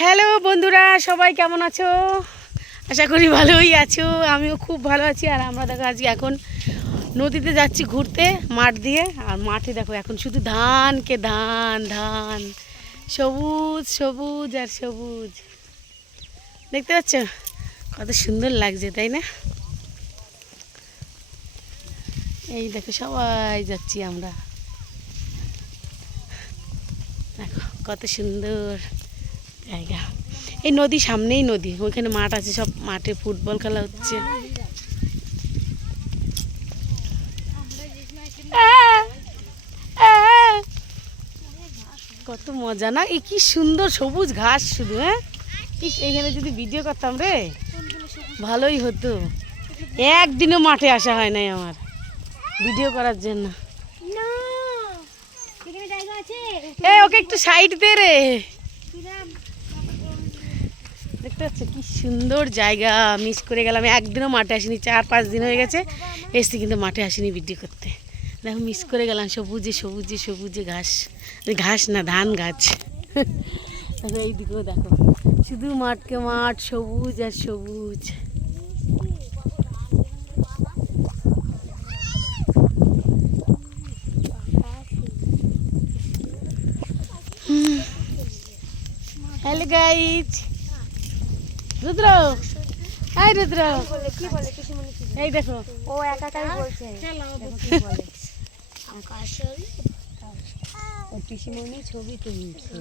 Hello বন্ধুরা, সবাই কেমন আছো? আশা করি ভালোই আছো। আমিও খুব ভালো আছি। আর আমরা দেখো আজকে এখন নদীতে যাচ্ছি ঘুরতে, মাঠ দিয়ে। আর মাঠে দেখো এখন শুধু ধানকে ধান ধান, সবুজ সবুজ আর সবুজ। দেখতে পাচ্ছ কত সুন্দর লাগছে, তাই না? এই দেখো সবাই যাচ্ছি আমরা। দেখো কত সুন্দর জায়গা। এই নদী, সামনেই নদী, ওইখানে মাঠ আছে, সব মাঠে ফুটবল খেলা হচ্ছে। কত মজা না, এই কি সুন্দর সবুজ ঘাস শুধু। হ্যাঁ, এইখানে যদি ভিডিও করতাম রে ভালোই হতো। একদিনও মাঠে আসা হয় নাই আমার ভিডিও করার জন্য। ওকে একটু সাইড দে রে। দেখতে পাচ্ছ কি সুন্দর জায়গা। মিস করে গেলাম, একদিনও মাঠে আসিনি, 4-5 দিন হয়ে গেছে এসছি, কিন্তু মাঠে আসিনি ভিডিও করতে। দেখো মিস করে গেলাম, সবুজে সবুজে সবুজে ঘাস, ঘাস না ধান গাছ। দেখো এইদিকেও দেখো শুধু মাঠকে মাঠ, সবুজ আর সবুজ। হ্যালো গাইজ, রুদ্র, হাই রুদ্র, এই দেখো ও একাই বলছে পিসিমণি ছবি তুলছে।